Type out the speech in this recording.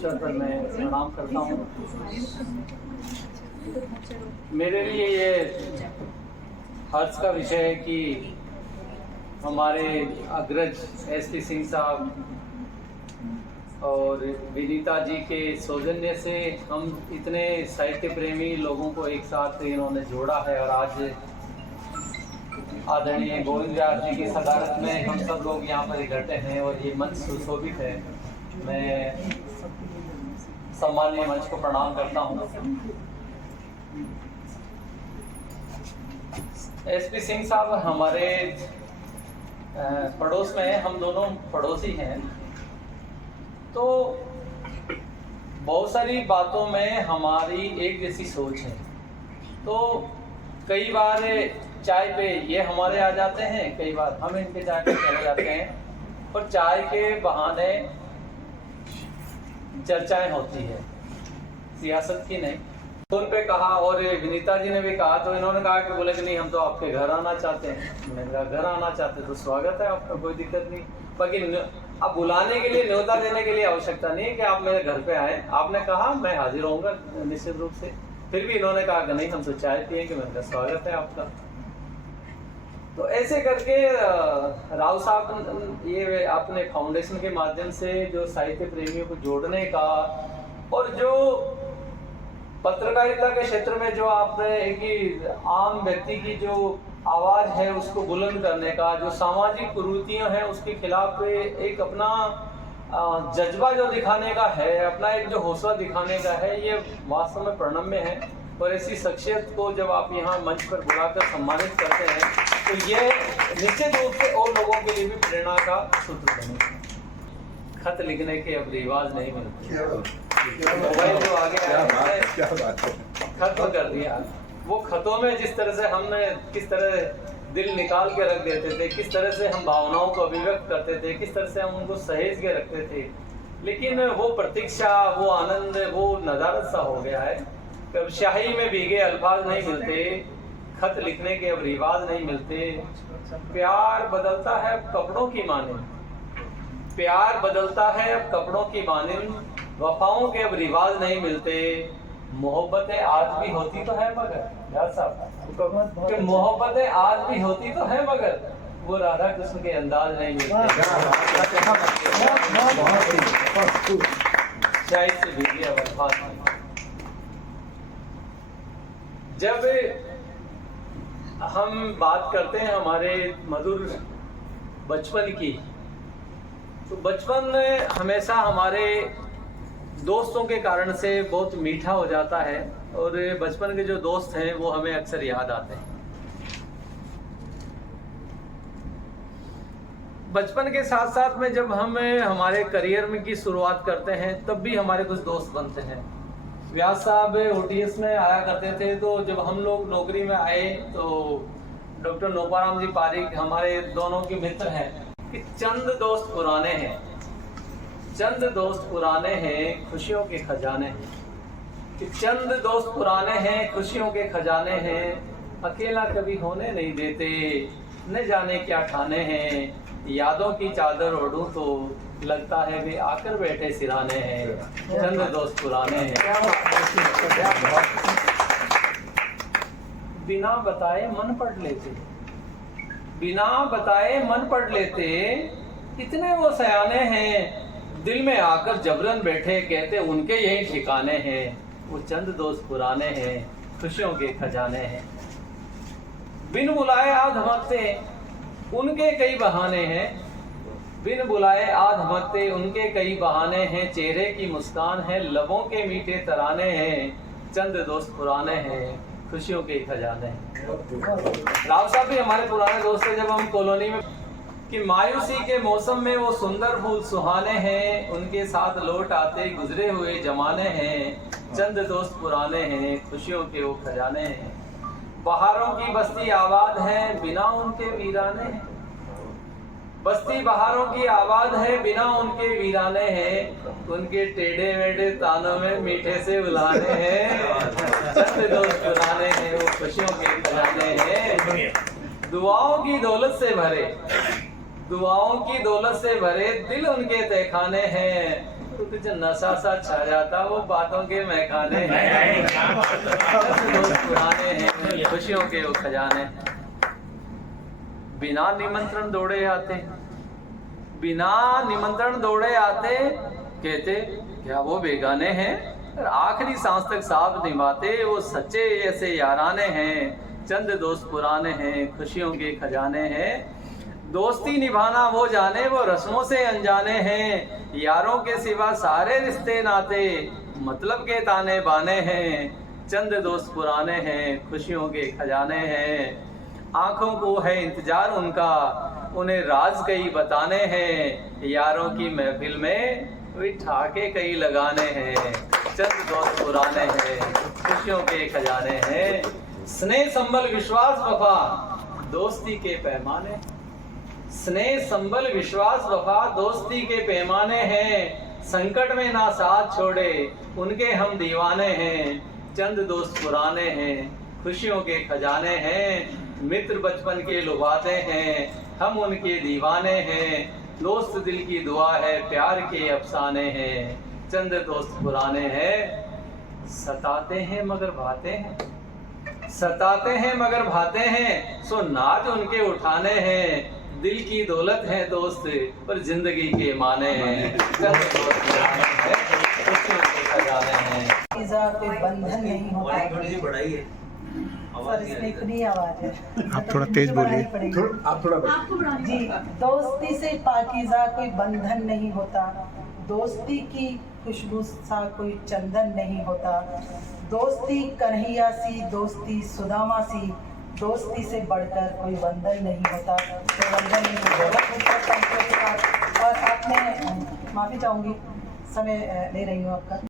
अवसर पर मैं प्रणाम करता हूँ। मेरे लिए ये हर्ष का विषय है कि हमारे अग्रज एसपी सिंह साहब और विनीता जी के सौजन्य से हम इतने साहित्य प्रेमी लोगों को एक साथ इन्होंने जोड़ा है और आज आदरणीय गोविंद व्यास जी की सदारत में हम सब लोग यहाँ पर इकट्ठे हैं और ये मंच सुशोभित है। मैं सम्मानीय मंच को प्रणाम करता हूँ। एसपी सिंह साहब हमारे पड़ोस में हैं, हम दोनों पड़ोसी हैं, तो बहुत सारी बातों में हमारी एक जैसी सोच है। तो कई बार चाय पे ये हमारे आ जाते हैं, कई बार हम इनके चाय पे चले जाते हैं और चाय के बहाने चर्चाएं होती है, सियासत की नहीं। फोन पे कहा और विनीता जी ने भी कहा, तो इन्होंने कहा कि बोले कि नहीं हम तो आपके घर आना चाहते हैं। मैंने कहा घर आना चाहते तो स्वागत है आपका, कोई दिक्कत नहीं। बाकी अब बुलाने के लिए, न्योता देने के लिए आवश्यकता नहीं है कि आप मेरे घर पे आए। आपने कहा मैं हाजिर होऊंगा निश्चित रूप से। फिर भी इन्होंने कहा कि नहीं हम तो चाय पिएंगे। मैंने कहा स्वागत है आपका। तो ऐसे करके राव साहब ये आपने फाउंडेशन के माध्यम से जो साहित्य प्रेमियों को जोड़ने का और जो पत्रकारिता के क्षेत्र में जो आपने एक आम व्यक्ति की जो आवाज है उसको बुलंद करने का, जो सामाजिक कुरीतियां हैं उसके खिलाफ एक अपना जज्बा जो दिखाने का है, अपना एक जो हौसला दिखाने का है, ये वास्तव में प्रणम्य है। और ऐसी शख्सियत को जब आप यहाँ मंच पर बुलाकर सम्मानित करते हैं तो ये निश्चित रूप से और लोगों के लिए भी प्रेरणा का सूत्र बने। खत लिखने के अब रिवाज नहीं मिलते, मोबाइल जो आगे आया खत्म कर दिया। वो खतों में जिस तरह से हमने किस तरह दिल निकाल के रख देते थे, किस तरह से हम भावनाओं को अभिव्यक्त करते थे, किस तरह से हम उनको सहेज के रखते थे, लेकिन वो प्रतीक्षा, वो आनंद, वो नज़ारत सा हो गया है। कब शाही में भीगे अल्फाज नहीं मिलते, खत लिखने के अब रिवाज नहीं मिलते। प्यार बदलता है अब कपड़ों की मानिंद, प्यार बदलता है अब कपड़ों की मानिंद, वफाओं के अब रिवाज नहीं मिलते। मोहब्बतें आज भी होती तो है मगर यार साहब कि मोहब्बतें आज भी होती तो है मगर वो राधा कृष्ण के अंदाज नहीं मिलते। शायद से भीगे अब अल्फाज नहीं। जब हम बात करते हैं हमारे मधुर बचपन की, तो बचपन हमेशा हमारे दोस्तों के कारण से बहुत मीठा हो जाता है और बचपन के जो दोस्त हैं वो हमें अक्सर याद आते हैं। बचपन के साथ साथ में जब हम हमारे करियर में की शुरुआत करते हैं तब भी हमारे कुछ दोस्त बनते हैं। व्यास साहब ओटीएस में आया करते थे, तो जब हम लोग नौकरी में आए तो डॉक्टर नोपाराम जी पारिक हमारे दोनों के मित्र हैं कि चंद दोस्त पुराने हैं, चंद दोस्त पुराने हैं, खुशियों के खजाने हैं। कि चंद दोस्त पुराने हैं, खुशियों के खजाने हैं, अकेला कभी होने नहीं देते, न जाने क्या ठाने हैं। यादों की चादर ओढ़ूं तो लगता है वे आकर बैठे सिराने हैं, चंद दोस्त पुराने हैं। बिना बताए मन पढ़ लेते, बिना बताए मन पढ़ लेते, कितने वो सयाने हैं, दिल में आकर जबरन बैठे, कहते उनके यही ठिकाने हैं। वो चंद दोस्त पुराने हैं, खुशियों के खजाने हैं। बिन बुलाए आ धमकते उनके कई बहाने हैं, बिन बुलाए आ धमकते उनके कई बहाने हैं। चेहरे की मुस्कान है, लबों के मीठे तराने हैं, चंद दोस्त पुराने हैं, खुशियों के खजाने हैं। राव साहब भी हमारे पुराने दोस्त थे। जब हम कॉलोनी में कि मायूसी के मौसम में वो सुंदर फूल सुहाने हैं, उनके साथ लौट आते गुजरे हुए जमाने हैं, चंद दोस्त पुराने हैं, खुशियों के वो खजाने हैं। बहारों की बस्ती आबाद है, बिना उनके वीराने हैं, बस्ती बहारों की आबाद है, बिना उनके वीराने हैं। उनके टेढ़े मेढ़े तानों में मीठे से बुलाने हैं, चंद दोस्त पुराने हैं, वो खुशियों के खजाने हैं। दुआओं की दौलत से भरे, दुआओं की दौलत से भरे दिल उनके तहखाने हैं, तो कुछ नशा सा छा जाता वो बातों के मैखाने हैं। दोस्त पुराने हैं, खुशियों के वो खजाने। बिना निमंत्रण दौड़े आते, बिना निमंत्रण दौड़े आते, कहते क्या वो बेगाने हैं, और आखिरी सांस तक साथ निभाते वो सच्चे ऐसे याराने हैं। चंद दोस्त पुराने हैं, खुशियों के खजाने हैं। दोस्ती निभाना वो जाने, वो रस्मों से अनजाने हैं। यारों के सिवा सारे रिश्ते नाते मतलब के ताने बाने हैं। चंद दोस्त पुराने हैं, खुशियों के खजाने हैं। आंखों को है इंतजार उनका, उन्हें राज कई बताने हैं। यारों की महफिल में बिठा के कई लगाने हैं। चंद दोस्त पुराने हैं, खुशियों के खजाने हैं। स्नेह संबल विश्वास वफा दोस्ती के पैमाने, स्नेह संबल विश्वास वफा दोस्ती के पैमाने हैं। संकट में ना साथ छोड़े उनके हम दीवाने हैं। चंद दोस्त पुराने हैं, खुशियों के खजाने हैं। मित्र बचपन के लुभाते हैं, हम उनके दीवाने हैं। दोस्त दिल की दुआ है, प्यार के अफसाने हैं। चंद दोस्त पुराने हैं, सताते हैं मगर भाते हैं, सताते हैं मगर भाते हैं। सो नाज उनके उठाने हैं। दिल की दौलत है दोस्त पर जिंदगी के माने हैं। चंद दोस्त पुराने हैं, खुशियों के खजाने हैं। कोई बंधन नहीं होता। बढ़ाई है, सर इसमें इतनी आवाज है, आप थोड़ा तेज बोलिए। आप थोड़ा जी। दोस्ती से पाकीज़ा कोई बंधन नहीं होता, दोस्ती की खुशबू सा कोई चंदन नहीं होता। दोस्ती कन्हैया सी, दोस्ती सुदामा सी, दोस्ती से बढ़कर कोई बंधन नहीं होता। तो बंधन नहीं होता। और आपने माफ़ी चाहूँगी, समय ले रही हूँ आपका।